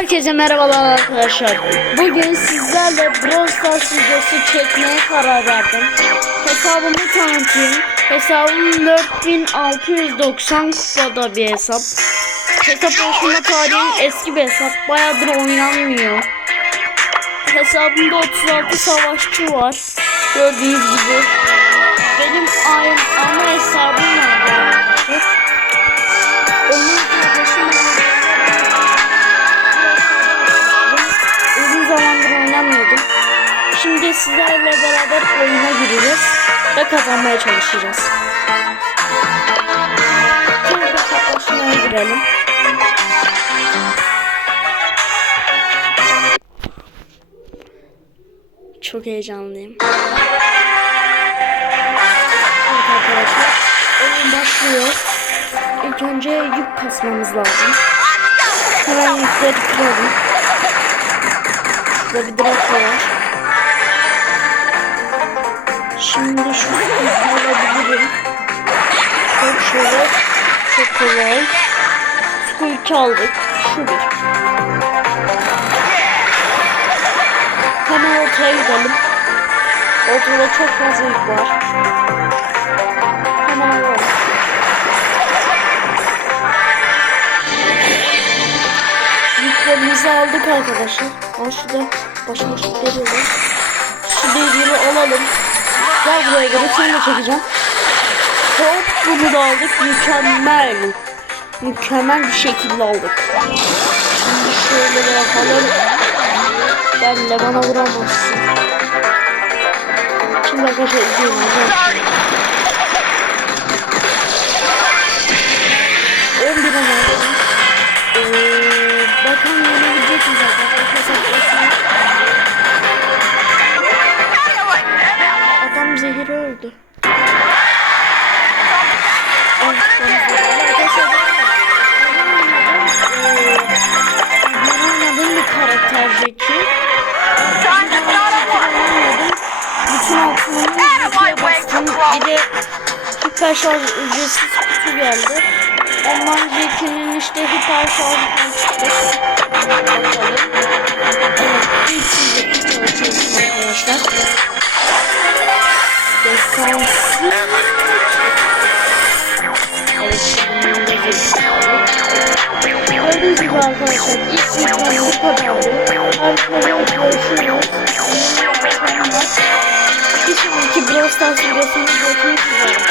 Herkese merhabalar arkadaşlar. Bugün sizlerle Brawl Stars videosu çekmeye karar verdim. Hesabımı tanıtayım. Hesabım 4690 kupada bir hesap. Hesap oluşturma tarihim eski bir hesap. Bayağıdır oynanmıyor. Hesabımda 36 savaşçı var. Gördüğünüz gibi. Benim ana hesabım var. Şimdi sizlerle beraber oyuna gireceğiz ve kazanmaya çalışacağız. Şimdi hesaplaşmaya girelim. Çok heyecanlıyım. Evet arkadaşlar, oyun başlıyor. İlk önce yük kasmamız lazım. Hemen yükleri kıralım. Şurada bir Draco var. Şimdi şu sıkıntıyı alabilirim. Çok şöyle çok kolay. Squeak aldık. Şu bir. Hemen ortaya gidelim. Ortada çok fazla yük var. Hemen alalım. Yüklerimizi aldık arkadaşlar. Al şurada başka yükleri var. Şu deviri alalım. Gel buraya göre seni de çekeceğim. Hop bunu da aldık. Mükemmel. Mükemmel bir şekilde aldık. Şimdi şöyle de yapalım. Ben de bana vuramazsın. Şimdi arkadaşlar izleyelim. Adam zehiri öldü. Ben oynadığım bir karakter. Oynadım. Bütün altınlarını Jackie'ye bastım. Bir de süper şarj ücretsiz kutu geldi. Ondan Jackie'nin işte hiper şarjından çıktı. Bakalım. Evet, ilk sizle kutu arkadaşlar ilk videom bu kadardı. Arkadaşlar görüşürüz. Bir sonraki Brawl Stars videosunda görüşmek üzere.